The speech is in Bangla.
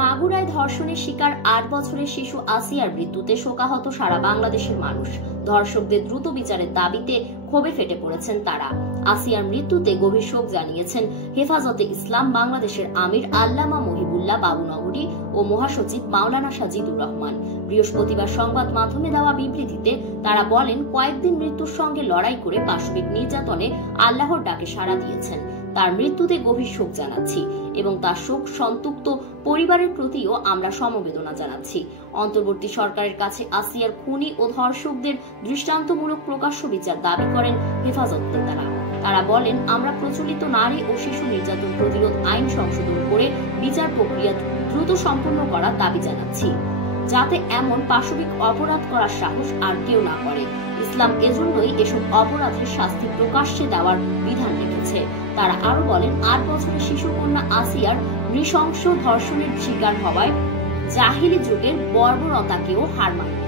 মাগুরায় ধর্ষণের শিকার ৮ বছরের শিশু আসিয়ার মৃত্যুতে শোকাহত সারা বাংলাদেশের মানুষ। ধর্ষকদের দ্রুত বিচারের দাবিতে ক্ষোভে ফেটে পড়েছেন তারা। আসিয়ার মৃত্যুতে গভীর শোক জানিয়েছেন হেফাজতে ইসলাম বাংলাদেশের আমির আল্লামা মহিবুল্লাহ বাবুনগরী ও মহাসচিব মাওলানা সাজিদুর রহমান। বৃহস্পতিবার সংবাদ মাধ্যমে দেওয়া বিবৃতিতে তারা বলেন, কয়েকদিন মৃত্যুর সঙ্গে লড়াই করে পাশবিক নির্যাতনে আল্লাহর ডাকে সাড়া দিয়েছেন। তার মৃত্যুতে গভীর শোক জানাচ্ছি এবং তার শোক সন্তপ্ত পরিবারের প্রতিও আমরা সমবেদনা জানাচ্ছি। অন্তর্বর্তী সরকারের কাছে আসিয়ার খুনি ও ধর্ষকদের দৃষ্টান্তমূলক প্রকাশ্য বিচার দাবি করেন হেফাজত নেতারা। তারা বলেন, আমরা প্রচলিত নারী ও শিশু নির্যাতন প্রতিরোধ আইন সংশোধন করে বিচার প্রক্রিয়া দ্রুত সম্পন্ন করার দাবি জানাচ্ছি, যাতে এমন পাশবিক অপরাধ করার সাহস আর কেউ না করে। ইসলাম এজন্যই এসব অপরাধের শাস্তি প্রকাশ্যে দেওয়ার বিধান রেখেছে। তারা আরো বলেন, ৮ বছরের শিশু কন্যা আসিয়ার নৃশংস ধর্ষণের শিকার হওয়ায় জাহিলি যুগের বর্বরতাকেও হার মানিয়েছে।